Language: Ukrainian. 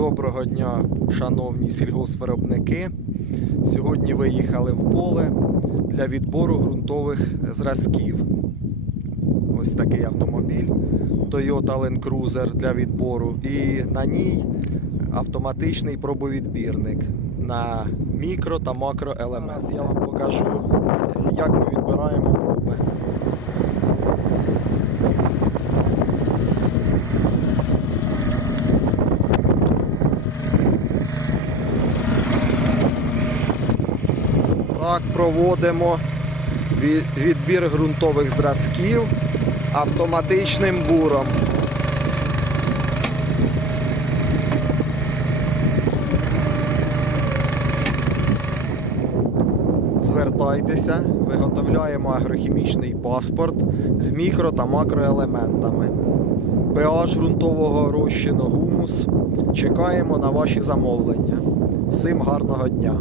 Доброго дня, шановні сільгоспвиробники. Сьогодні виїхали в поле для відбору ґрунтових зразків. Ось такий автомобіль Toyota Land Cruiser для відбору. І на ній автоматичний пробовідбірник на мікро та макро макроелементи. Я вам покажу, як ми відбираємо проби. Так, проводимо відбір ґрунтових зразків автоматичним буром. Звертайтеся, виготовляємо агрохімічний паспорт з мікро та макроелементами. pH ґрунтового розчину гумус. Чекаємо на ваші замовлення. Всім гарного дня!